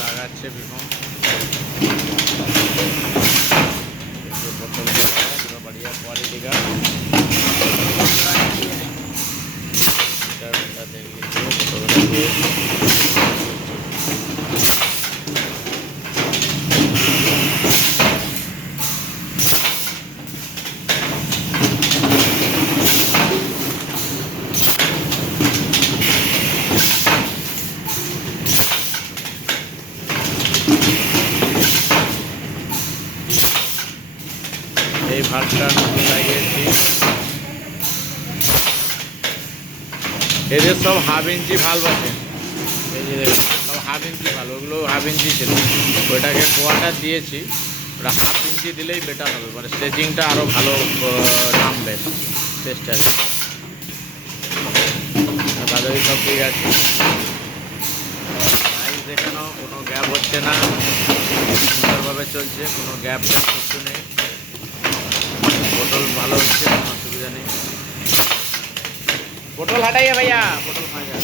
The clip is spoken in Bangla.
লাগাচ্ছে বিভম बोतल बढ़िया क्वालिटी का देख लीजिए এই ভালটা লাগিয়েছি এদের সব হাফ ইঞ্চি ভাল্ব আছে এই যে সব হাফ ইঞ্চি ভাল্ব ওগুলো হাফ ইঞ্চি ছিল ওইটাকে কোয়াটার দিয়েছি ওটা হাফ ইঞ্চি দিলেই বেটার হবে মানে স্ট্রেচিংটা আরও ভালো নামবে চেষ্টার বাদে সব ঠিক আছে সাইজ দেখানো কোনো গ্যাপ হচ্ছে না সুন্দরভাবে চলছে কোনো গ্যাপ কিছু নেই बोतल ভালো হচ্ছে কোনো অসুবিধা নেই बोतल हटाइए भैया बोतल खा जा